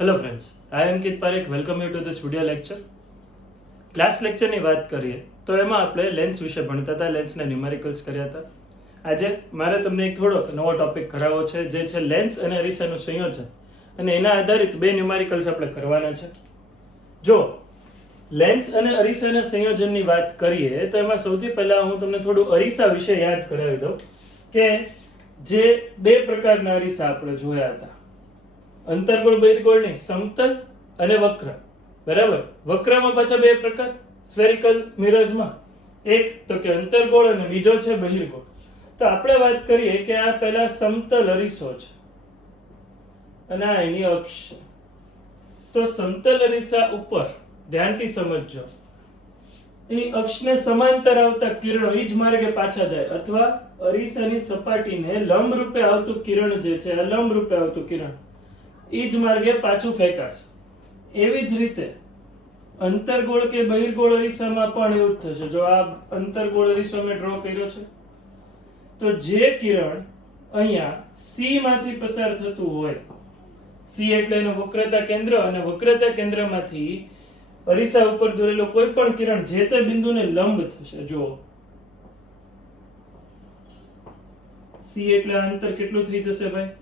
Hello friends, I Ankit Parekh. Welcome you to this video lecture. Class લેક્ચરની વાત કરીએ તો એમાં આપણે લેન્સ વિશે ભણતા હતા, લેન્સના ન્યુમેરિકલ્સ કર્યા હતા. આજે મારે તમને એક થોડો નવો ટોપિક કરાવવો છે, જે છે લેન્સ અને અરીસાનું સંયોજન, અને એના આધારિત બે ન્યુમેરિકલ્સ આપણે કરવાના છે. જો લેન્સ અને અરીસાના સંયોજનની વાત કરીએ તો એમાં સૌથી પહેલા હું તમને થોડું અરીસા વિશે યાદ કરાવી દઉં કે જે બે પ્રકારના અરીસા આપણે જોયા હતા, અંતર્ગોળ બહિર્ગોળની સમતલ અને વક્ર. બરાબર, વક્રમાં પાછા બે પ્રકાર, સ્ફેરિકલ મિરર્સમાં એક તો કે અંતર્ગોળ અને બીજો છે બહિર્ગોળ. તો આપણે વાત કરીએ કે આ પહેલા સમતલ અરીસો છે અને આ એની અક્ષ. તો સમતલ અરીસા ઉપર ધ્યાનથી સમજજો, એની અક્ષને સમાંતર આવતા કિરણો ઈ જ માર્ગે પાછા જાય, અથવા અરીસાની સપાટીને લંબ રૂપે આવતું કિરણ જે છે, લંબ રૂપે આવતું કિરણ ઈ જ માર્ગે પાછું ફેંકાશે. એવી જ રીતે અંતર્ગોળ કે બહિર્ગોળ અરીસામાં પણ એવું જ થશે. જો આ અંતર્ગોળ અરીસો મેં ડ્રો કર્યો છે, તો જે કિરણ અહીંયા C માંથી પસાર થતું હોય, C એટલે એનું વક્રતા કેન્દ્ર, અને વક્રતા કેન્દ્રમાંથી અરીસા ઉપર દોરેલો કોઈ પણ કિરણ જે તે બિંદુને લંબ થશે. જો C એટલે આ અંતર કેટલું થઈ જશે ભાઈ?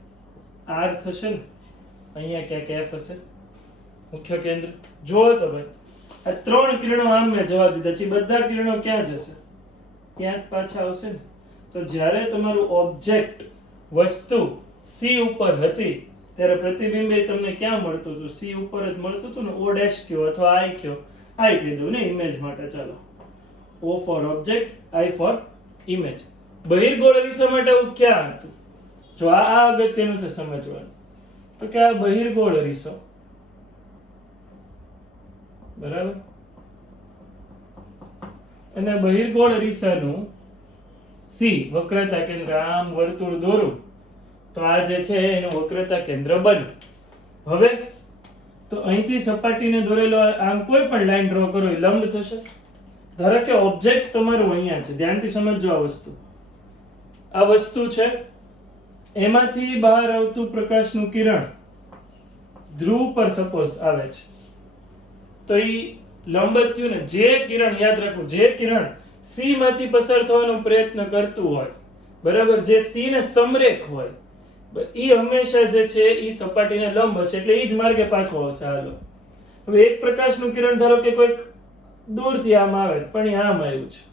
R થશે ને. અહીંયા ક્યાંક F હશે, મુખ્ય કેન્દ્ર. જો તો ભાઈ આ ત્રણ કિરણો આમ મેં જવા દીધા છે, બધા કિરણો ક્યાં જશે? ત્યાં જ પાછા આવશે ને. તો જ્યારે તમારું ઓબ્જેક્ટ વસ્તુ C ઉપર હતી ત્યારે પ્રતિબિંબ એ તમને ક્યાં મળતું હતું? C ઉપર જ મળતું હતું ને. O' કયો અથવા I કયો, I કીધું ને ઇમેજ માટે. ચાલો, O for object, I for image. બહિર્ગોળ અરીસા માટે એવું ક્યાં હતું? જો આ અગત્યનું છે સમજવાનું. તો કે આ બહિર્ગોળ અરીસો, બરાબર, અને બહિર્ગોળ અરીસાનું C વક્રતા કેન્દ્ર, આમ વર્તુળ દોરું તો આ જે છે એનું વક્રતા કેન્દ્ર બને. હવે તો અહીંથી સપાટીને દોરેલો આમ કોઈ પણ લાઈન ડ્રો કરો એ લંબ થશે. ધારો કે ઓબ્જેક્ટ તમારું અહીંયા છે, ધ્યાનથી સમજજો આ વસ્તુ. આ વસ્તુ છે, એમાંથી બહાર આવતું પ્રકાશનું કિરણ ધ્રુવ પર સપોઝ આવે છે, તો ઈ લંબ જ થયું ને. જે કિરણ, યાદ રાખવું, જે કિરણ C માંથી પસાર થવાનો પ્રયત્ન કરતું હોય, બરાબર, જે C ને સમરેખ હોય, ઈ હંમેશા જે છે ઈ સપાટીને લંબ હશે, એટલે ઈ જ માર્ગે પાછું આવશે. હાલો, હવે એક પ્રકાશનું કિરણ ધારો કે કોઈક દૂરથી આમ આવે, પણ ઈ આમ આવ્યું છે.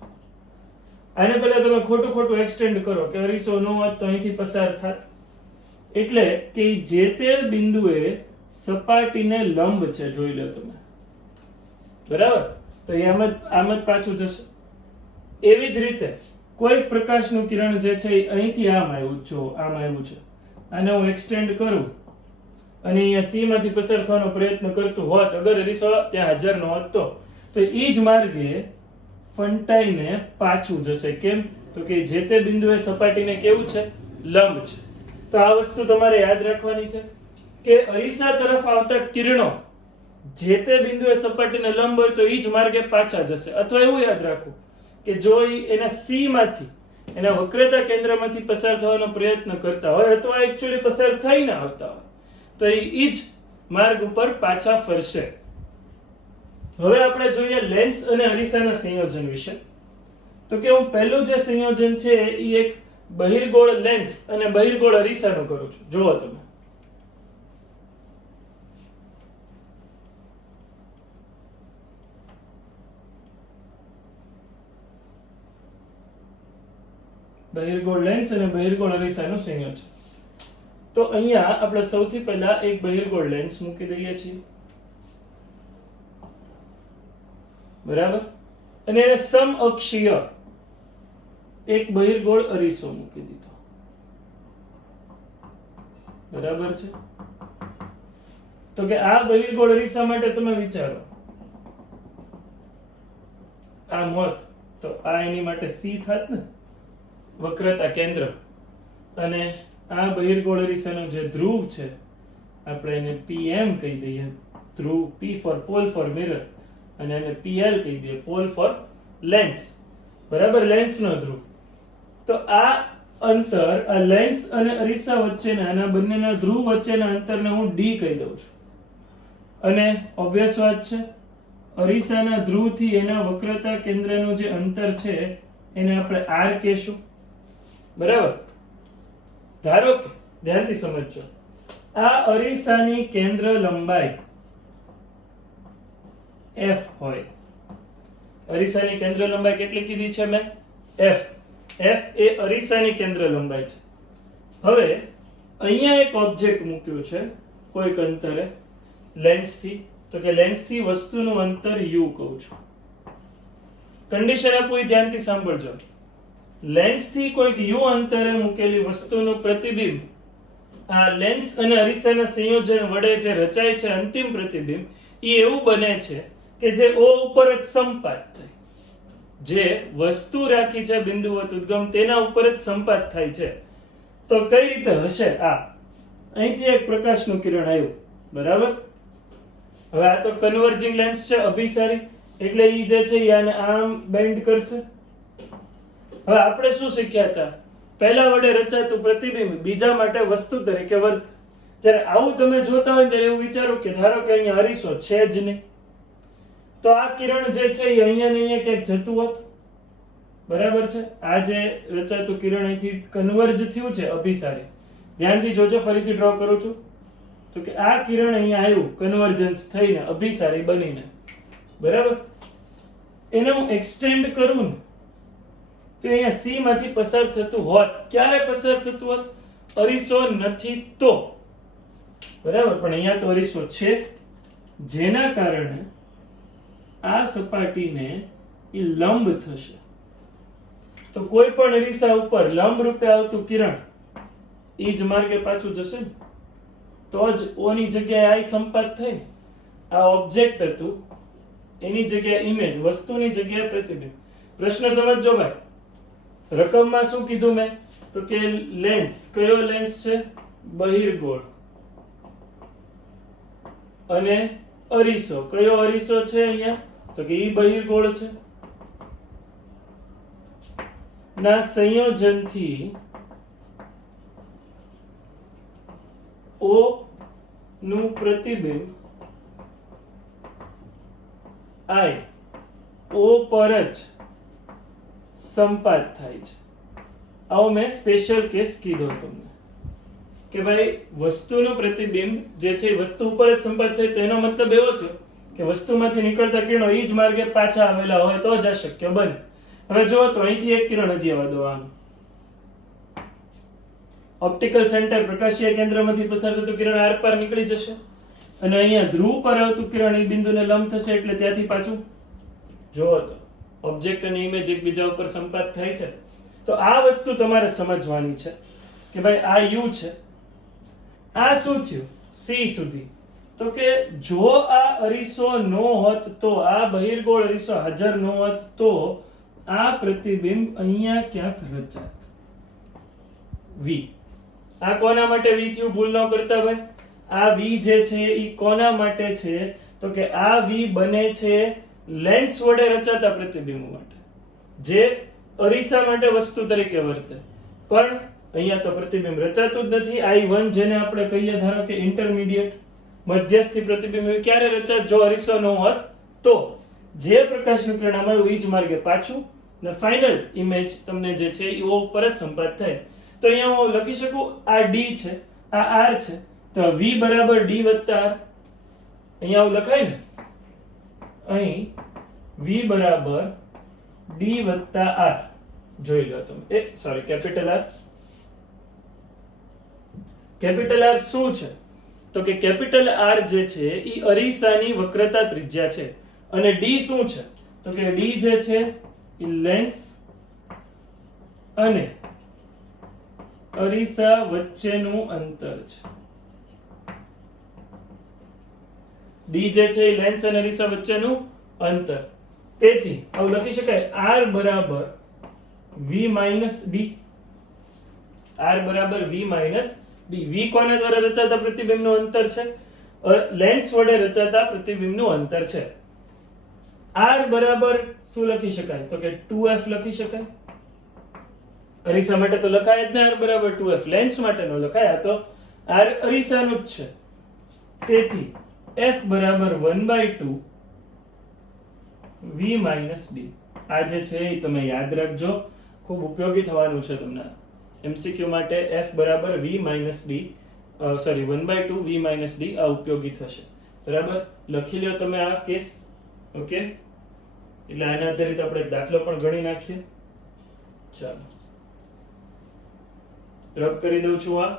આને પહેલા તમે ખોટું એક્સટેન્ડ કરો કે અરીસો નો હોત તો અહીંથી પસાર થાત, એટલે કે જે તે બિંદુએ સપાટીને લંબ છે. જોઈ લો તમે, બરાબર, તો એ આમ જ પાછું જશે. એવી જ રીતે કોઈ પ્રકાશનું કિરણ જે છે એ અહીંથી આમ આવ્યું, જો આમ આવ્યું છે, આને હું એક્સટેન્ડ કરું અને અહીંયા C માંથી પસાર થવાનો પ્રયત્ન કરતું હોત, અગર અરીસો ત્યાં હાજર ન હોત તો એ જ માર્ગે ફંટાઈને પાછું જશે. કેમ? તો કે જે તે બિંદુએ સપાટીને કેવું છે? લંબ છે. તો આ વસ્તુ તમારે યાદ રાખવાની છે કે અરીસા તરફ આવતા કિરણો જે તે બિંદુએ સપાટીને લંબ હોય તો ઈ જ માર્ગે પાછા જશે. અથવા એવું યાદ રાખવું કે જો એના C માંથી, એના વક્રતા કેન્દ્રમાંથી પસાર થવાનો પ્રયત્ન કરતા હોય, અથવા એકચ્યુઅલી પસાર થઈને આવતા હોય, તો ઈ જ માર્ગ ઉપર પાછા ફરશે. હવે આપણે જોઈએ લેન્સ અને અરીસાના સંયોજન વિશે. તો કે હું પહેલું જે સંયોજન છે એ એક બહિર્ગોળ લેન્સ અને બહિર્ગોળ અરીસાનું કરું છું. જુઓ તમે, બહિર્ગોળ લેન્સ અને બહિર્ગોળ અરીસાનું સંયોજન. તો અહીંયા આપણે સૌથી પહેલા એક બહિર્ગોળ લેન્સ મૂકી દઈએ છીએ, બરાબર, અને એને સમઅક્ષીય એક બહિર્ગોળ અરીસો મૂકી દીધો, બરાબર છે. તો કે આ બહિર્ગોળ અરીસા માટે તમે વિચારો, આમ હોત તો આ એની માટે C થાત ને, વક્રતા કેન્દ્ર, અને આ બહિર્ગોળ અરીસાનો જે ધ્રુવ છે આપણે એને PM કહી દઈએ, ધ્રુવ, P for pole for mirror, અને એને PL કહી દઈએ, પોલ ફોર લેન્સ, બરાબર, લેન્સનો ધ્રુવ. તો આ અંતર આ લેન્સ અને અરીસા વચ્ચેના આના બંનેના ધ્રુવ વચ્ચેના અંતરને હું d કહી દઉં છું. અને ઓબ્વિયસ વાત છે, અરીસાના ધ્રુવથી એના વક્રતા કેન્દ્રનું જે અંતર છે એને આપણે r કહેશું. બરાબર? ધારો કે ધ્યાનથી સમજજો, આ અરીસાની કેન્દ્ર લંબાઈ f હોય. અરીસાની કેન્દ્ર લંબાઈ કેટલી કીધી છે મેં? f. f એ અરીસાની કેન્દ્ર લંબાઈ છે. હવે અહીંયા એક ઓબ્જેક્ટ મૂક્યું છે કોઈક અંતરે લેન્સથી, તો કે લેન્સથી વસ્તુનું અંતર u કહું છું. કન્ડિશન આપું એ ધ્યાનથી સાંભળજો. લેન્સથી કોઈક u અંતરે મૂકેલી વસ્તુનું પ્રતિબિંબ આ લેન્સ અને અરીસાના સંયોજન વડે જે રચાય છે અંતિમ પ્રતિબિંબ, એ એવું બને છે કે જે O ઉપર જ સંપાત થાય. જે વસ્તુ રાખી છે બિંદુવત ઉદ્ગમ તેના ઉપર જ સંપાત થાય છે. તો કઈ રીતે હશે? આ અહીંથી એક પ્રકાશનું કિરણ આવ્યું, બરાબર? હવે આ તો કન્વર્જિંગ લેન્સ છે, અભિસારી, એટલે ઈ જે છે આને આમ બેન્ડ કરશે. હવે આપણે શું શીખ્યા હતા? પહેલા વડે રચાતું પ્રતિબિંબ બીજા માટે વસ્તુ તરીકે વર્તે. જ્યારે આવું તમે જોતા હોય ત્યારે એવું વિચારો કે ધારો કે અહીંયા અરીસો છે જ નહીં, તો આ કિરણ જે છે એ અહીંયા ને અહીંયા ક્યાંક જતું હોત. બરાબર છે? આ જે રચાતું કિરણ અહીંથી કન્વર્જ થયું છે અભિસારી, ધ્યાનથી જોજો, ફરીથી ડ્રો કરું છું. તો કે આ કિરણ અહીંયા આવ્યું કન્વર્જન્સ થઈને અભિસારી બનીને, બરાબર? એને હું એક્સટેન્ડ કરું ને તો અહીંયા C માંથી પસાર થતું હોત. ક્યારે પસાર થતું હોત? અરીસો નથી તો, બરાબર? પણ અહીંયા તો અરીસો છે, જેના કારણે આ સપાટીને એ લંબ થશે. તો કોઈ પણ અરીસા ઉપર લંબ રૂપે આવતું કિરણ એ જ માર્ગે પાછું જશે ને, તો જ O ની જગ્યાએ I સંપાત થઈ. આ ઓબ્જેક્ટ હતું, એની જગ્યાએ ઇમેજ, વસ્તુની જગ્યાએ પ્રતિબિંબ. પ્રશ્ન સમજજો ભાઈ. રકમમાં શું કીધું મેં? તો કે લેન્સ, કયો લેન્સ છે? બહિર્ગોળ. અને અરીસો, કયો અરીસો છે અહીંયા? તો કે ઈ બહિર્ગોળ છે. ના સંયોજનથી O નું પ્રતિબિંબ I O પર જ સંપાત થાય છે. આવો મેં સ્પેશિયલ કેસ કીધો તમને કે ભાઈ વસ્તુનું પ્રતિબિંબ જે છે વસ્તુ ઉપર જ સંપાત થાય, તો એનો મતલબ એવો થયો કે વસ્તુમાંથી નીકળતા કિરણો એ જ માર્ગે પાછા આવેલા હોય તો જ આ શક્ય બને. હવે જુઓ તો અહીંથી એક કિરણ હજી આવવા દો. આમ ઓપ્ટિકલ સેન્ટર પ્રકાશીય કેન્દ્રમાંથી પસાર થતું કિરણ આર પાર નીકળી જશે અને અહીંયા ધ્રુવ પર આવતું કિરણ એ બિંદુને લંબ થશે, એટલે ત્યાંથી પાછું જુઓ તો ઓબ્જેક્ટ અને ઇમેજ એકબીજા ઉપર સંપાત થાય છે. તો આ વસ્તુ તમારે સમજવાની છે કે ભાઈ આ U છે, આ શું થયું? C સુધી. તો કે જો આ અરીસો નો હોત તો, આ બહિર્ગોળ અરીસો હાજર નો હોત તો આ પ્રતિબિંબ અહીંયા ક્યાંક રચાત. V. આ કોના માટે V થયું? ભૂલ ન કરતા ભાઈ. આ V જે છે એ કોના માટે છે? તો કે આ V બને છે લેન્સ વડે રચાતા પ્રતિબિંબ માટે, જે અરીસા માટે વસ્તુ તરીકે વર્તે. પણ અહીંયા તો પ્રતિબિંબ રચાતું જ નથી. I1 જેને આપણે કહીએ ધારો કે ઇન્ટરમીડિયેટ મધ્યસ્થી પ્રતિબિંબ, ક્યારે રચાત? જો અરીસો ન હોત તો જે પ્રકાશનું કિરણ આવ્યું એ જ માર્ગે પાછું, ને ફાઇનલ ઇમેજ તમને જે છે એ O ઉપર જ સંપાત થાય. તો અહીંયા હું લખી શકું આ D છે, આ R છે, તો V બરાબર D વત્તા R. અહીંયા આવું લખાય ને, અહીં V બરાબર D વત્તા R. જોઈ લો તમે. Sorry, capital R. Capital R શું છે? તો કે કેપિટલ R જે છે એ અરીસાની વક્રતા ત્રિજ્યા છે. અને D શું છે? તો કે D જે છે એ લેન્સ અને અરીસા વચ્ચેનું અંતર છે. D જે છે એ લેન્સ અને અરીસા વચ્ચેનું અંતર. તેથી આવું લખી શકાય R બરાબર V માઇનસ D. R બરાબર V માઇનસ D. V કોના દ્વારા રચાતા પ્રતિબિંબનું અંતર છે? લેન્સ વડે રચાતા પ્રતિબિંબનું અંતર છે. R બરાબર શું લખી શકાય? તો કે 2f લખી શકાય. અરીસા માટે તો લખાય જ ને R બરાબર 2f. લેન્સ માટે નો લખાય, આ તો R અરીસાનું જ છે. તેથી f બરાબર 1/2 v માઇનસ d. આ જે છે એ તમે યાદ રાખજો, ખૂબ ઉપયોગી થવાનું છે તમને એમસીક્યુ માટે. f બરાબર v minus d, sorry 1/2 v minus d આ ઉપયોગી થશે. બરાબર, લખી લ્યો તમે આ કેસ. ઓકે, એટલે આના આધારિત આપણે એક દાખલો પણ ગણી નાખીએ. ચાલો રબ કરી દઉં છું. આ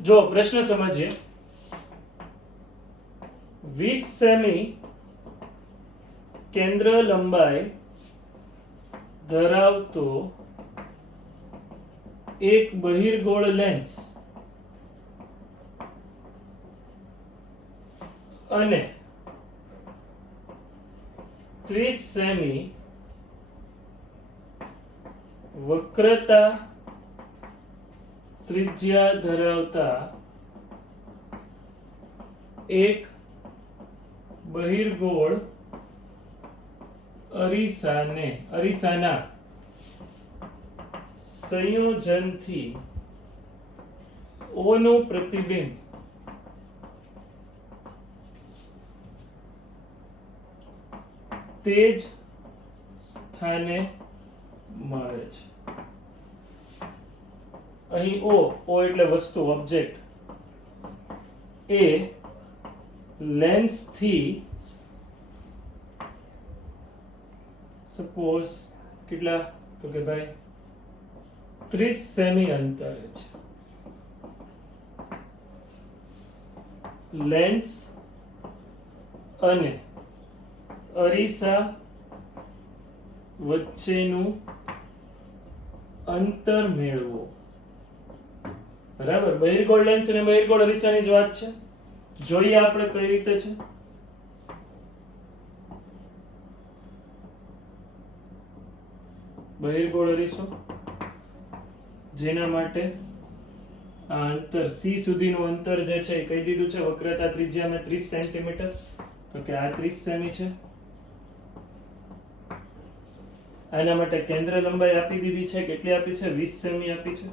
જો પ્રશ્ન સમજીએ. 20 સેમી કેન્દ્ર લંબાઈ ધરાવતો એક બહિર્ગોળ લેન્સ અને 30 સેમી વક્રતા ત્રિજ્યા ધરાવતા એક બહિર્ગોળ અરીસાના સંયોજનથી O નું પ્રતિબિંબ તે જ સ્થાને મળે છે. અહીં O એટલે વસ્તુ, ઓબ્જેક્ટ, એ લેન્સ થી સપોઝ કેટલા, તો કે ભાઈ 30 સેમી અંતરે છે. લેન્સ અને અરીસા વચ્ચેનું અંતર મેળવો. બરાબર, બહિર્ગોળ લેન્સ અને બહિર્ગોળ અરીસાની જ વાત છે. જોઈએ આપણે કઈ રીતે છે. બહિર્ગોળ અરીસો જેના માટે આ અંતર C સુધીનું અંતર જે છે એ કહી દીધું છે. વક્રતા ત્રિજ્યા મેં 30 સેન્ટીમીટર, તો કે આ 30 સેમી છે. આના માટે કેન્દ્ર લંબાઈ આપી દીધી છે. કેટલી આપી છે? 20 સેમી આપી છે.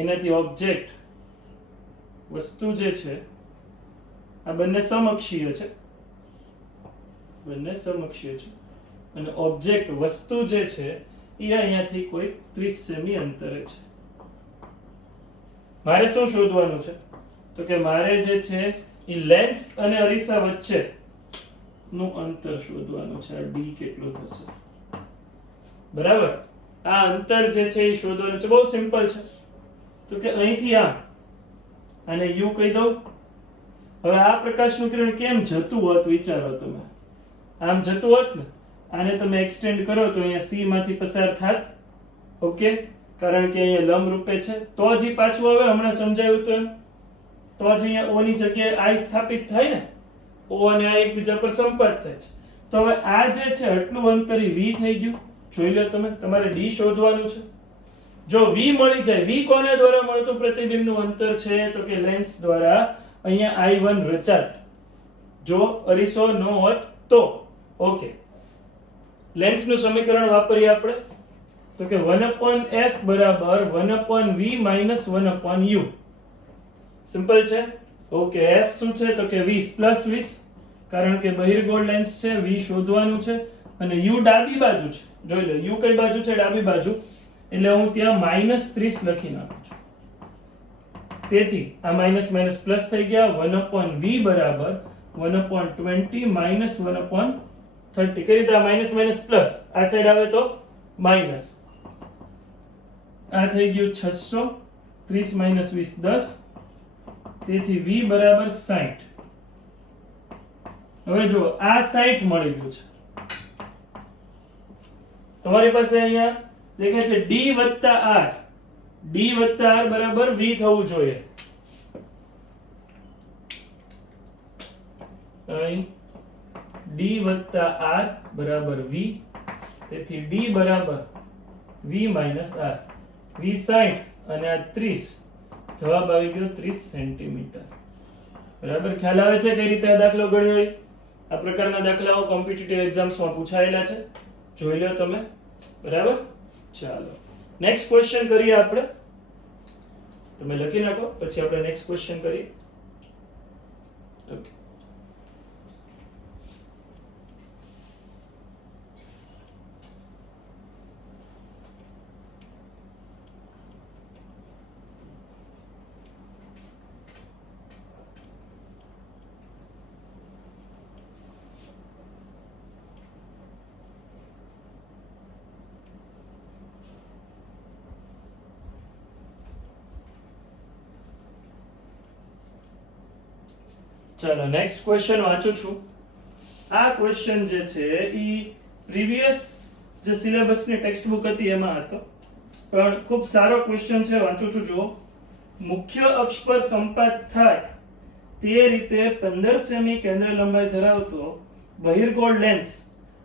એનાથી ઓબ્જેક્ટ વસ્તુ જે છે આ બંને સમઅક્ષીય છે, બંને સમઅક્ષીય છે, અને ઓબ્જેક્ટ વસ્તુ જે છે એ અહીંયાથી કોઈ 30 સેમી અંતરે છે. મારે શું શોધવાનું છે? તો કે મારે જે છે એ લેન્સ અને અરીસા વચ્ચે નું અંતર શોધવાનું છે. આ d કેટલું થશે? બરાબર, આ અંતર જે છે એ શોધવાનું છે. બહુ સિમ્પલ છે. તો કે અહીંથી આને u કહી દઉં. હવે આ પ્રકાશનું કિરણ કેમ જતું હોત વિચારો તમે. આમ જતું હોત ને, આને તમે એક્સટેન્ડ કરો તો અહીંયા C માંથી પસાર થાત. ઓકે, કારણ કે અહીંયા લંબ રૂપે છે, તો જ પાછું આવે. હમણાં સમજાયું તો એમ, તો જ અહીંયા O ની જગ્યાએ I સ્થાપિત થાય ને. O અને I એકબીજા પર સંપર્ક થાય છે. તો હવે આ જે છે આટલું અંતર V થઈ ગયું. જોઈ લો તમે, તમારે D શોધવાનું છે. જો V મળી જાય, V કોના દ્વારા મળતું પ્રતિબિંબનું અંતર છે? તો કે લેન્સ દ્વારા. અહીંયા I1 રચાત જો અરીસો ન હોત તો. ઓકે, લેન્સનું સમીકરણ વાપરીએ આપણે. તો કે 1/f બરાબર 1/v માઇનસ 1/u. સિમ્પલ છે. ઓકે, f શું છે? તો કે 20 પ્લસ 20, કારણ કે બહિર્ગોળ લેન્સ છે. v શોધવાનું છે અને u ડાબી બાજુ છે. જોઈ લો, u કઈ બાજુ છે? ડાબી બાજુ. એટલે હું ત્યાં -30 લખી નાખું છું. તેથી આ માઇનસ માઇનસ પ્લસ થઈ ગયા. 1/v બરાબર 1/20 માઇનસ 1/30. કઈ રીતે? આ માઇનસ માઇનસ પ્લસ, આ સાઈડ આવે તો માઇનસ. આ થઈ ગયું 600. 30 માઇનસ 20 10. તેથી v બરાબર 60. હવે જો આ 60 મળી ગયું છે. તમારી પાસે અહીંયા દેખાય છે d વત્તા r. d વત્તા r બરાબર v થવું જોઈએ. અહીં d વત્તા r બરાબર v. તેથી d બરાબર v માઇનસ r, v 60 અને આ 30, જવાબ આવી ગયો 30 સેન્ટીમીટર. બરાબર, ખ્યાલ આવે છે કઈ રીતે આ દાખલો ગણ્યો હોય? આ પ્રકારના દાખલાઓ કોમ્પિટિટિવ એક્ઝામ્સમાં પૂછાયેલા છે, જોઈ લો તમે. બરાબર, ચાલો નેક્સ્ટ ક્વેશ્ચન કરીએ આપણે. તમે લખી નાખો, પછી આપણે નેક્સ્ટ ક્વેશ્ચન કરીએ. ઓકે, ચાલો નેક્સ્ટ ક્વેશ્ચન વાંચું છું. આ ક્વેશ્ચન જે છે ઈ પ્રીવિયસ જે સિલેબસની ટેક્સ્ટ બુક હતી એમાં હતો, પણ ખૂબ સારો ક્વેશ્ચન છે. વાંચું છું, જો મુખ્ય અક્ષ પર સંપાત થાય તે રીતે 15 સેમી કેન્દ્ર લંબાઈ ધરાવતો બહિર્ગોળ લેન્સ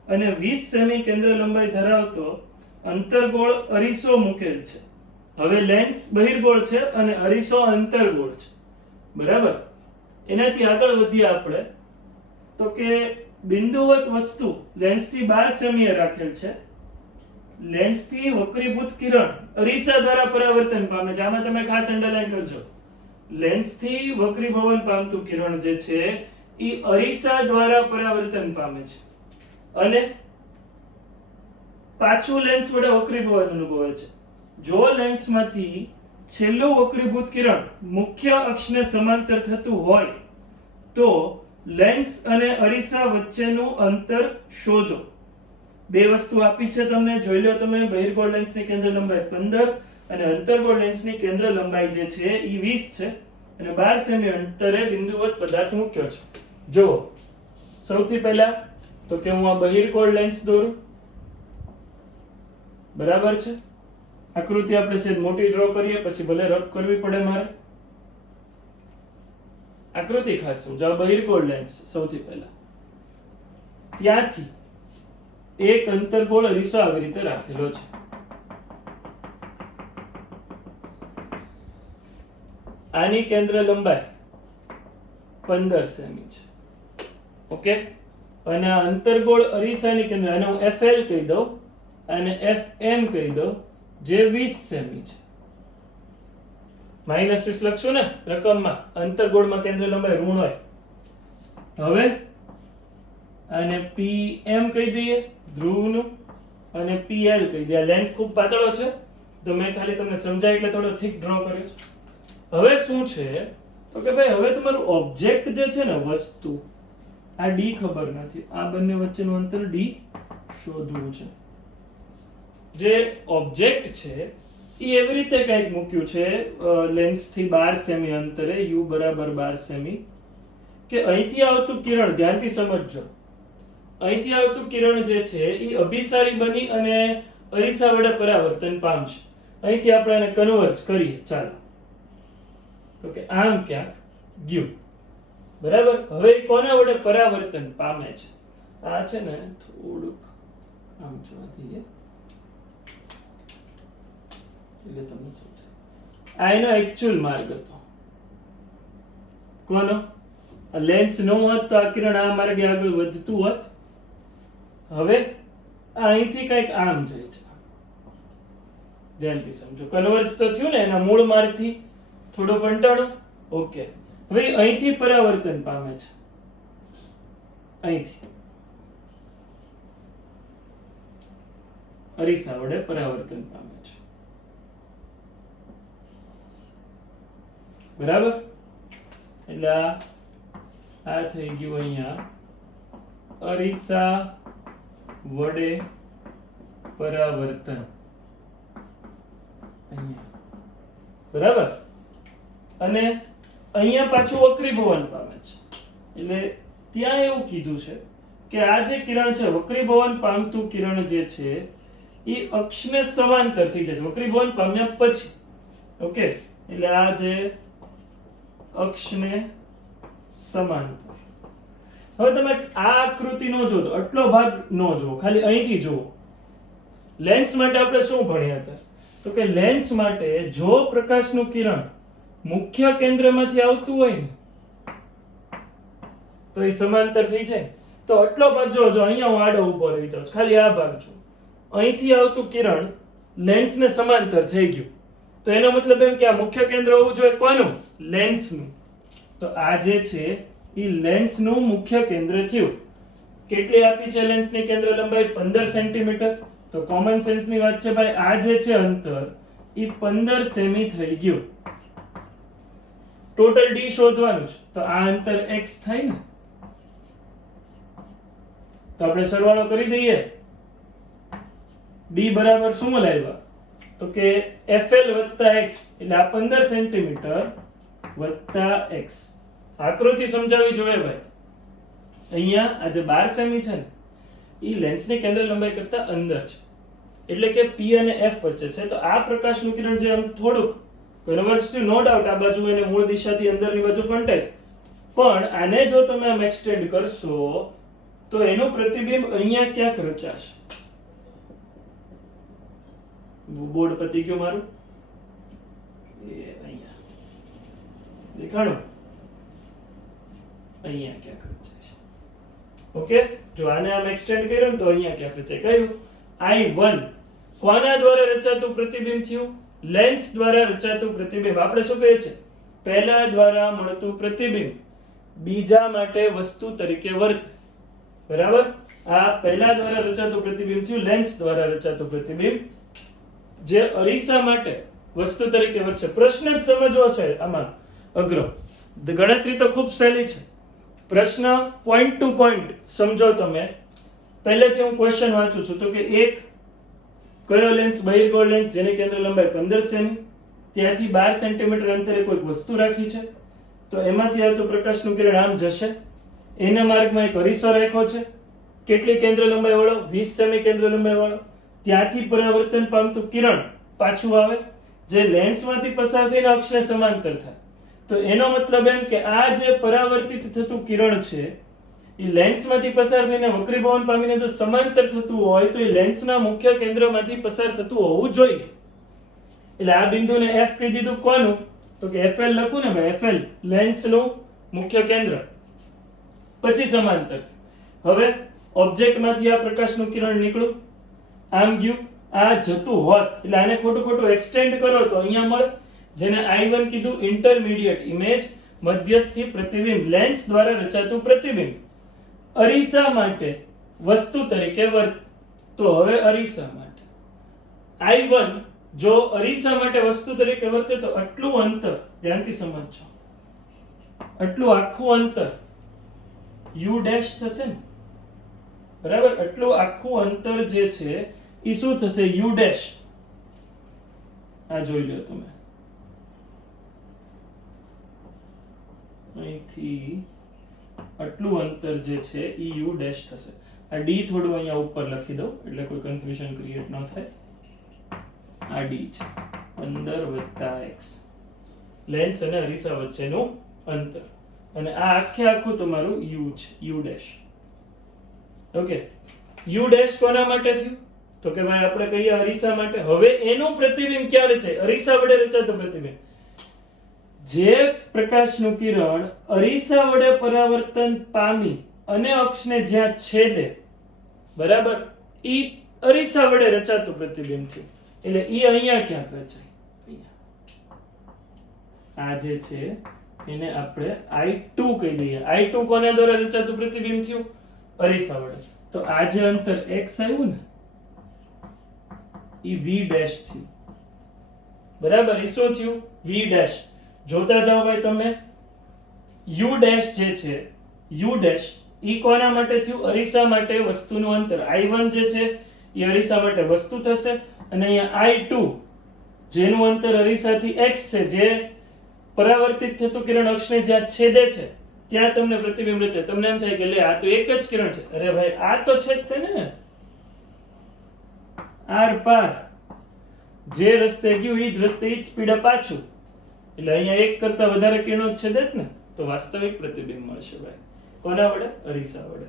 અને 20 સેમી કેન્દ્ર લંબાઈ ધરાવતો અંતર્ગોળ અરીસો મૂકેલ છે. હવે લેન્સ બહિર્ગોળ છે અને અરીસો અંતર્ગોળ છે. બરાબર, એનાથી આગળ વધીએ આપણે તો કે બિંદુવત વસ્તુ લેન્સથી 12 સેમીએ રાખેલ છે. લેન્સથી વક્રીભૂત કિરણ અરીસા દ્વારા પરાવર્તન પામે છે. આમાં તમે ખાસ અંડરલાઈન કરજો. લેન્સથી વક્રીભવન પામતું કિરણ જે છે એ અરીસા દ્વારા પરાવર્તન પામે છે અને પાછું લેન્સ વડે વક્રીભવન અનુભવે છે. જો લેન્સમાંથી છેલ્લું વક્રીભૂત કિરણ મુખ્ય અક્ષને સમાંતર થતું હોય તો લેન્સ અને અરીસા વચ્ચેનું અંતર શોધો. બે વસ્તુ આપી છે તમને, જોઈ લો તમે. બહિર્ગોળ લેન્સની કેન્દ્ર લંબાઈ 15 અને અંતર્ગોળ લેન્સની કેન્દ્ર લંબાઈ જે છે એ 20 છે અને 12 સેમી અંતરે બિંદુવત પદાર્થ મૂક્યો છે. જો સૌથી પહેલા તો કે હું આ બહિર્ગોળ લેન્સ દોરું. બરાબર છે, આકૃતિ આપણે સેજ મોટી ડ્રો કરીએ, પછી ભલે રફ કરવી પડે મારે. આકૃતિ ખાસ જો આ બહિર્ગોળ લેન્સ સૌથી પહેલા, ત્યાંથી એક અંતર્ગોળ અરીસો આવી રીતે રાખેલો છે. આની કેન્દ્ર લંબાઈ 15 સેમી છે. ઓકે, અને આ અંતર્ગોળ અરીસાની કેન્દ્ર, આને હું FL કહી દઉં અને FM કહી દઉં, જે 20 સેમી છે. -20 લખશું ને રકમમાં, અંતર્ગોળમાં કેન્દ્ર લંબાઈ ઋણ હોય. હવે આને PM કહી દઈએ ધ્રુવનું, અને PL કહી દઈએ. લેન્સ ખૂબ પાતળો છે તો મેં ખાલી તમને સમજાય એટલે થોડો થીક ડ્રો કર્યો છે. હવે શું છે તો કે ભાઈ હવે તમારું ઓબ્જેક્ટ જે છે ને, વસ્તુ, આ D ખબર નથી, આ બંને વચ્ચેનું અંતર D શોધવું છે. જે ઓબ્જેક્ટ છે એ એવી રીતે કંઈક મૂક્યું છે લેન્સથી 12 સેમી અંતરે, U બરાબર 12 સેમી, કે અહીંથી આવતું કિરણ, ધ્યાનથી સમજજો, અહીંથી આવતું કિરણ જે છે એ અભિસારી બની અને અરીસા વડે પરાવર્તન પામશે. અહીંથી આપણે એને કન્વર્જ કરીએ. ચાલો, તો કે આમ ક્યાંક ગયું. બરાબર, હવે એ કોના વડે પરાવર્તન પામે છે? આ છે ને થોડુંક આમ જોવા દઈએ એટલે તમને સમજાય. આ એનો એક્ચ્યુઅલ માર્ગ હતો. કોનો? લેન્સ ન હોત તો આ કિરણ આ માર્ગે આગળ વધતું હોત. હવે અહીંથી કંઈક આમ જાય છે. ધ્યાનથી સમજો, કન્વર્જ તો થયું ને એના મૂળ માર્ગથી, થોડું ફંટાણું. ઓકે, હવે અહીંથી પરાવર્તન પામે છે, અહીંથી અરીસા વડે પરાવર્તન પામે છે. બરાબર, એટલે આ થઈ ગયું અહીંયા અરીસા વડે પરાવર્તન. બરાબર, અને અહીંયા પાછું વક્રીભવન પામે છે. એટલે ત્યાં એવું કીધું છે કે આ જે કિરણ છે, વક્રીભવન પામતું કિરણ જે છે એ અક્ષને સમાંતર થઈ જાય છે વક્રીભવન પામ્યા પછી. ઓકે, એટલે આ જે અક્ષને સમાંતર. હવે તમે આ આકૃતિ નો જો, આટલો ભાગ નો જો, ખાલી અહીંથી જુઓ. લેન્સ માટે આપણે શું ભણ્યા હતા? તો કે લેન્સ માટે જો પ્રકાશનું કિરણ મુખ્ય કેન્દ્રમાંથી આવતું હોય ને તો એ સમાંતર થઈ જાય. તો આટલો ભાગ જો અહીંયા હું આડો ઊભો રહી જાઉં છું, ખાલી આ ભાગ જો, અહીંથી આવતું કિરણ લેન્સને સમાંતર થઈ ગયું. તો એનો મતલબ એમ કે આ મુખ્ય કેન્દ્ર હોવું જોઈએ કોનું? લેન્સનું. તો આ જે છે એ લેન્સનું મુખ્ય કેન્દ્ર થયું. કેટલી આપી છે લેન્સની કેન્દ્ર લંબાઈ? 15 સેન્ટીમીટર. તો કોમન સેન્સની વાત છે ભાઈ, આ જે છે અંતર એ 15 સેમી થઈ ગયું. ટોટલ d શોધવાનું છે. તો આ અંતર x થાય ને, તો આપણે સરવાળો કરી દઈએ. d બરાબર શું લાવ્યા? તો કે fl x, એટલે આ 15 સેન્ટીમીટર વત્તા x. આકૃતિ સમજાવવી જોઈએ ભાઈ. અહીંયા આ જે 12 સેમી છે ને એ લેન્સની કેન્દ્ર લંબાઈ કરતા અંદર છે, એટલે કે p અને f વચ્ચે છે. તો આ પ્રકાશનું કિરણ જે આમ થોડુંક કન્વર્જ થયું, નો ડાઉટ આ બાજુ એને મૂળ દિશાથી અંદરની બાજુ ફંટાય, પણ આને જો તમે આમ એક્સટેન્ડ કરશો તો એનું પ્રતિબિંબ અહીંયા ક્યાંક રચાશે. બોર્ડ પતી ગયું મારું, એ અહીંયા દેખાણું, અહીંયા ક્યાંક રચાશે. ઓકે, જો આને આમ એક્સટેન્ડ કર્યો ને તો અહીંયા ક્યાંક રચાય. કયું? I1 કોના દ્વારા રચાતું પ્રતિબિંબ થયું? લેન્સ દ્વારા રચાતું પ્રતિબિંબ. આપણે શું કહીએ છીએ? પહેલા દ્વારા મળતું પ્રતિબિંબ બીજા માટે વસ્તુ તરીકે વર્તે. બરાબર? આ પહેલા દ્વારા રચાતું પ્રતિબિંબ થયું, લેન્સ દ્વારા રચાતું પ્રતિબિંબ જે અરીસા માટે વસ્તુ તરીકે વર્તે. પ્રશ્ન જ સમજવો છે આમાં અઘરો. ગણતરી તો ખૂબ સહેલી છે. પ્રશ્ન પોઈન્ટ ટુ પોઈન્ટ સમજો તમે. પહેલેથી હું ક્વેશ્ચન વાંચું છું. તો કે એક કયો લેન્સ? બહિર્ગોળ લેન્સ જેની કેન્દ્ર લંબાઈ 15 સેમી, ત્યાંથી 12 સેન્ટીમીટર અંતરે કોઈક વસ્તુ રાખી છે. તો એમાંથી આવતું પ્રકાશનું કિરણ આમ જશે. એના માર્ગમાં એક અરીસો રાખ્યો છે. કેટલી કેન્દ્ર લંબાઈ વાળો? 20 સેમી કેન્દ્ર લંબાઈ વાળો. ત્યાંથી પરાવર્તન પામતું કિરણ પાછું આવે જે લેન્સમાંથી પસાર થઈને અક્ષને સમાંતર થાય. તો એનો મતલબ એમ કે આ જે પરાવર્તિત થતું કિરણ છે એ લેન્સમાંથી પસાર થઈને વક્રીભવન પામીને જો સમાંતર થતું હોય તો એ લેન્સના મુખ્ય કેન્દ્રમાંથી પસાર થતું હોવું જોઈએ. એટલે આ બિંદુને F કહી દીધું. કોનું? તો કે FL લખું ને ભાઈ, FL લેન્સનું મુખ્ય કેન્દ્ર. પછી સમાંતર. હવે ઓબ્જેક્ટમાંથી આ પ્રકાશનું કિરણ નીકળ્યું, આમ ગયું, આ જતું હોત એટલે આને ખોટું ખોટું એક્સટેન્ડ કરો તો અહીંયા મળે, જેને I1 કીધું ઇન્ટરમીડિયેટ ઇમેજ, મધ્યસ્થી પ્રતિબિંબ, લેન્સ દ્વારા રચાતું પ્રતિબિંબ અરીસા માટે વસ્તુ તરીકે વર્તે. તો હવે અરીસા માટે I1 જો અરીસા માટે વસ્તુ તરીકે વર્તે તો આટલું અંતર ધ્યાનથી સમજજો, આટલું આખું અંતર u ડેશ થશે ને, બરાબર? આટલું આખું અંતર જે છે એ શું થશે? u dash. આ જોઈ લો તમે, અહીંથી આટલું અંતર જે છે એ u ડેશ થશે. આ d થોડું અહીંયા ઉપર લખી દઉં એટલે કોઈ કન્ફ્યુઝન ક્રિએટ ન થાય. આ d છે 15 x, લેન્સ અને અરીસા વચ્ચેનું અંતર, અને આ આખે આખું તમારું u છે, u dash. Okay, u dash કોના માટે થયું? તો કે ભાઈ આપણે કહીએ અરીસા માટે. હવે એનું પ્રતિબિંબ ક્યારે છે? અરીસા વડે રચાતું પ્રતિબિંબ. જે પ્રકાશનું કિરણ અરીસા વડે પરાવર્તન પામી અને અક્ષને જ્યાં છેદે, બરાબર, ઈ અરીસા વડે રચાતું પ્રતિબિંબ છે. એટલે ઈ અહીંયા ક્યાંક રચાય. આ જે છે એને આપણે I2 કહી દઈએ. I2 કોના દ્વારા રચાતું પ્રતિબિંબ થયું? અરીસા વડે. તો આ જે અંતર x આવ્યું ને ઈ v ડેશ થયું, બરાબર? ઈ શું થયું? v dash. જોતા જાઓ ભાઈ તમે, u ડેશ જે છે, u ડેશ ઈ કોના માટે થયું? અરીસા માટે વસ્તુનું અંતર. I1 જે છે એ અરીસા માટે વસ્તુ થશે, અને અહીંયા I2 જેનું અંતર અરીસાથી x છે, જે પરાવર્તિત થતું કિરણ અક્ષને જ્યાં છેદે છે ત્યાં તમને પ્રતિબિંબ રચે. તમને એમ થાય કે લે આ તો એક જ કિરણ છે. અરે ભાઈ આ તો છે જ ને, આર પાર જે રસ્તે ગયું ઈ જ રસ્તે ઈ જ સ્પીડ પાછું, એટલે અહીંયા એક કરતા વધારે કિરણો છેદે જ ને, તો વાસ્તવિક પ્રતિબિંબ મળશે ભાઈ. કોના વડે? અરીસા વડે.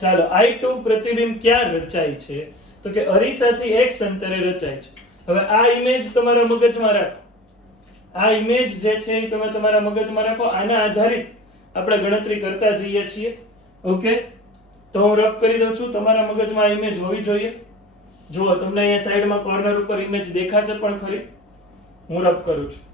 ચાલો, I2 પ્રતિબિંબ ક્યાં રચાય છે? તો કે અરીસાથી x અંતરે રચાય છે. હવે આ ઇમેજ તમારા મગજમાં રાખો. આ ઇમેજ જે છે એ તમે તમારા મગજમાં રાખો. આના આધારિત આપણે ગણતરી કરતા જઈએ છીએ. ઓકે, તો હું રબ કરી દઉં છું. તમારા મગજમાં આ ઇમેજ હોવી જોઈએ. જુઓ, તમને અહીંયા સાઈડમાં કોર્નર ઉપર ઇમેજ દેખાશે પણ ખરી. હું રબ કરું છું.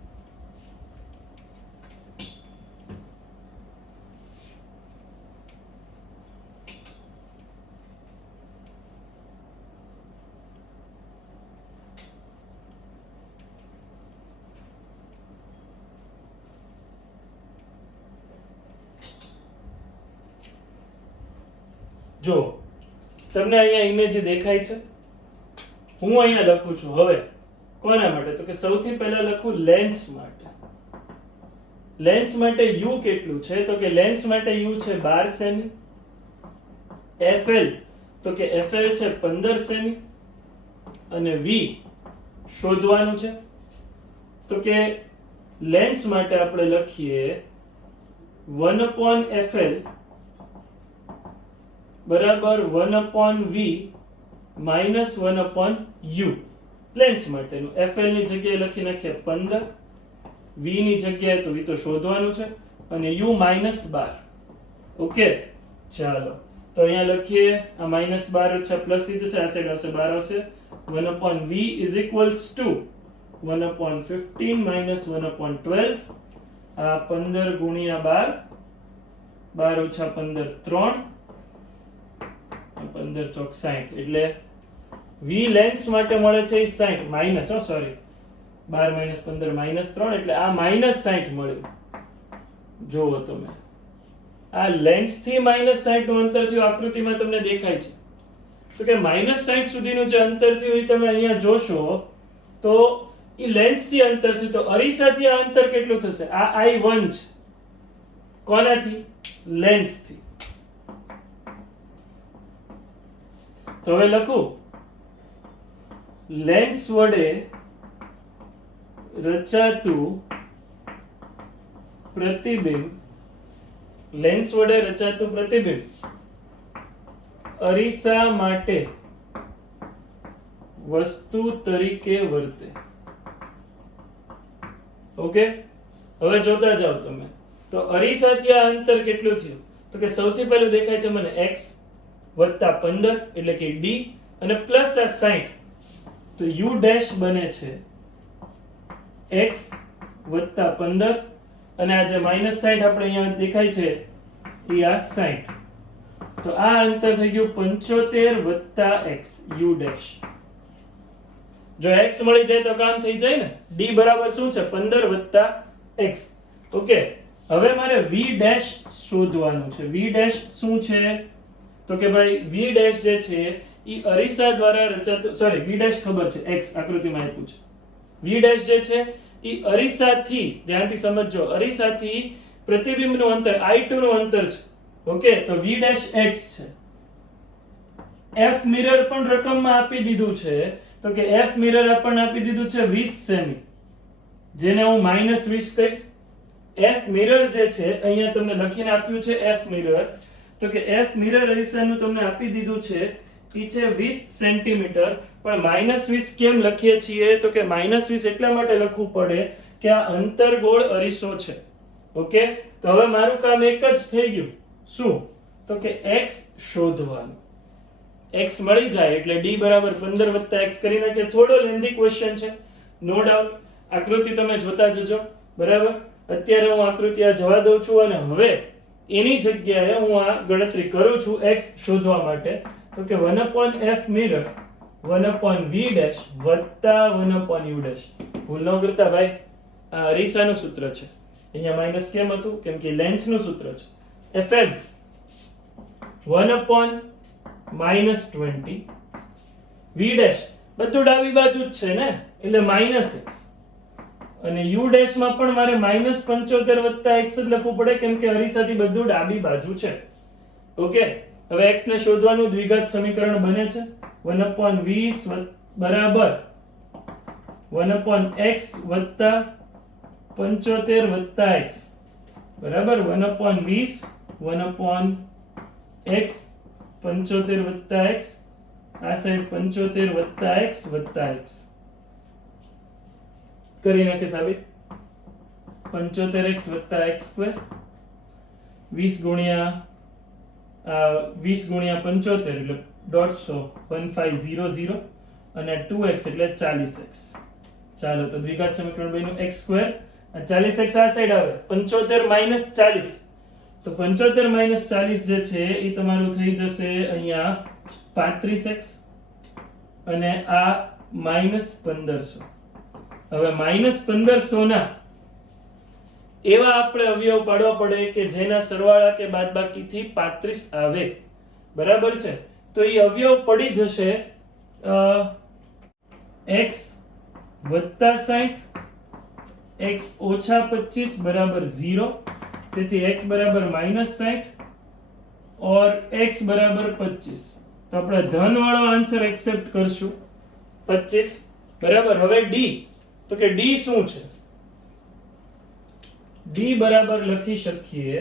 જો તમને અહીંયા ઇમેજ દેખાય છે. હું અહીંયા લખું છું. હવે કોના માટે? તો કે સૌથી પહેલા લખું લેન્સ માટે. લેન્સ માટે u કેટલું છે? તો કે લેન્સ માટે u છે 12 સેમી. fl તો કે fl છે 15 સેમી અને v શોધવાનું છે. તો કે લેન્સ માટે આપણે લખીએ 1/fl બરાબર 1/v માઇનસ 1/u. લેન્સ માટેનું fl ની જગ્યાએ લખી નાખીએ 15, v ની જગ્યાએ તો v તો શોધવાનું છે અને u -12. ઓકે, ચાલો તો અહીંયા લખીએ. આ -12 ઓછા પ્લસ થઈ જશે. આ સાઈડ આવશે 12 આવશે. 1/v is equals to 1/15 minus 1/12. આ 15 ગુણ્યા 12, 12 ઓછા 15 3, 15 ચોક 60. એટલે v લેન્સ માટે મળે છે 60 માઈનસ, સોરી 12 - 15 -3, એટલે આ -60 મળ્યું. જોવો તમે, આ લેન્સ થી -60 નું અંતર થયું. આકૃતિમાં તમને દેખાય છે. તો કે -60 સુધીનું જે અંતર થયું એ તમે અહીંયા જોશો તો એ લેન્સ થી અંતર છે. તો અરીસાથી આ અંતર કેટલું થશે? આ I1 છે. કોનાથી? લેન્સ થી. તો હવે લખું, લેન્સ વડે રચાતું પ્રતિબિંબ, લેન્સ વડે રચાતું પ્રતિબિંબ અરીસા માટે વસ્તુ તરીકે વર્તે. ઓકે, હવે જોતા જાઓ તમે. તો અરીસાથી આ અંતર કેટલું થયું? તો કે સૌથી પહેલું દેખાય છે મને x વત્તા 15 એટલે કે d અને પ્લસ આ 60. તો u ડેશ બને છે x વત્તા 15 અને આ જે -60 આપણે અહીંયા દેખાય છે એ આ 60. તો આ અંતર થઈ ગયું 75 વત્તા x u ડેશ. જો x મળી જાય તો કામ થઈ જાય ને. d બરાબર શું છે? 15 વત્તા x. ઓકે, હવે મારે v ડેશ શોધવાનું છે. v ડેશ શું છે? તો કે ભાઈ v ડેશ જે છે એ અરીસા દ્વારા રચાતો, સોરી v ડેશ ખબર છે, x આકૃતિમાં આપ્યું છે. v ડેશ જે છે એ અરીસાથી, ધ્યાનથી સમજજો, અરીસાથી પ્રતિબિંબનું અંતર I2 નું અંતર છે. ઓકે, તો v ડેશ x છે. f મિરર પણ રકમમાં આપી દીધું છે. તો કે f મિરર આપણને આપી દીધું છે 20 સેમી, જેને હું -20 કહીશ. f મિરર જે છે અહીંયા તમને લખીને આપ્યું છે f મિરર. તો કે f મિરર અરીસાનું તમને આપી દીધું છે એ છે 20 સેન્ટીમીટર. પણ -20 કેમ લખીએ છીએ? તો કે -20 એટલા માટે લખવું પડે કે આ અંતર્ગોળ અરીસો છે. ઓકે, તો હવે મારું કામ એક જ થઈ ગયું. શું? તો કે x શોધવાનું. x મળી જાય એટલે d બરાબર 15 વત્તા x કરી નાખીએ. થોડો લેન્ધી ક્વેશ્ચન છે, નો ડાઉટ. આકૃતિ તમે જોતા જજો. બરાબર, અત્યારે હું આકૃતિ આ જવા દઉં છું અને હવે એની જગ્યાએ હું આ ગણતરી કરું છું x શોધવા માટે. તો કે 1/f મિરર 1/v ડેશ વત્તા 1/u ડેશ. ભૂલ ન કરતા ભાઈ, આ અરીસાનું સૂત્ર છે. અહીંયા માઈનસ કેમ હતું? કેમ કે લેન્સનું સૂત્ર છે. fm 1/-20 v ડેશ બધું ડાબી બાજુ જ છે ને, એટલે -x. અને u ડેશ માં પણ મારે -75 વત્તા x જ લખવું પડે કેમ કે અરીસાથી બધું ડાબી બાજુ છે. ઓકે, હવે x ને શોધવાનું દ્વિઘાત સમીકરણ બને છે 1/20 બરાબર 1/x વત્તા 75 વત્તા x બરાબર 1/20 1/x 75 વત્તા x આ સાઈડ 75 વત્તા x વત્તા x કરી નાખે સાબિત 75x વત્તા x સ્ક્વેર 20 ગુણ્યા 75 એટલે 1500 અને 2x એટલે 40x. ચાલો તો દ્વિઘાત સમીકરણ બન્યું x સ્ક્વેર અને 40x આ સાઈડ આવે 75 માઈનસ 40 તો 75 માઈનસ 40 જે છે એ તમારું થઈ જશે અહીંયા 35x અને આ માઈનસ 1500. હવે માઈનસ 1500 ના એવા આપણે અવયવ પાડવા પડે કે જેના સરવાળા કે બાદબાકીથી 35 આવે. બરાબર છે? તો એ અવયવ પડી જશે x વત્તા 60 x ઓછા 25 બરાબર 0. તેથી x બરાબર માઈનસ 60 और x બરાબર 25. તો આપણે ધન વાળો આન્સર એક્સેપ્ટ કરશું 25. બરાબર. હવે d તો કે d શું છે? d બરાબર લખી શકીએ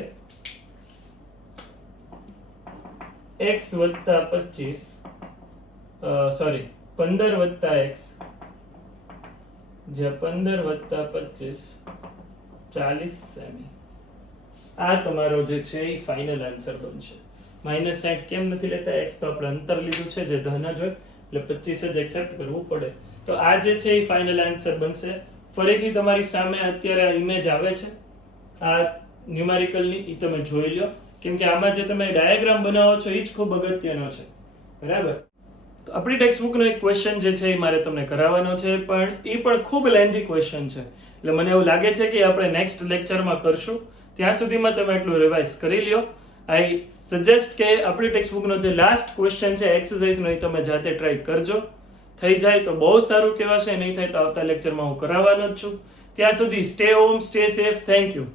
x વત્તા 25 સોરી 15 વત્તા x જે 15 વત્તા 25 40 સેમી. આ તમારો જે છે એ ફાઇનલ આન્સર બનશે. માઈનસ 60 કેમ નથી લેતા? x તો આપણે અંતર લીધું છે જે ધન જ હોય એટલે 25 જ એક્સેપ્ટ કરવું પડે. તો આ જે છે એ ફાઇનલ આન્સર બનશે. ફરીથી તમારી સામે અત્યારે આ ઇમેજ આવે છે આ ન્યુમેરિકલની, એ તમે જોઈ લો કેમ કે આમાં જે તમે ડાયાગ્રામ બનાવો છો એ જ ખૂબ અગત્યનો છે. બરાબર. તો આપણી ટેક્સ્ટબુકનો એક ક્વેશ્ચન જે છે એ મારે તમને કરાવવાનો છે, પણ એ પણ ખૂબ લેન્ધી ક્વેશ્ચન છે એટલે મને એવું લાગે છે કે આપણે નેક્સ્ટ લેક્ચરમાં કરશું. ત્યાં સુધીમાં તમે એટલું રિવાઇઝ કરી લ્યો. આઈ સજેસ્ટ કે આપણી ટેક્સ્ટબુકનો જે લાસ્ટ ક્વેશ્ચન છે એક્સરસાઇઝનો એ તમે જાતે ટ્રાય કરજો. થઈ જાય તો બહુ સારું કહેવાશે, નહીં થાય તો આવતા લેક્ચરમાં હું કરાવવાનો જ છું. ત્યાં સુધી stay home, stay safe. Thank you.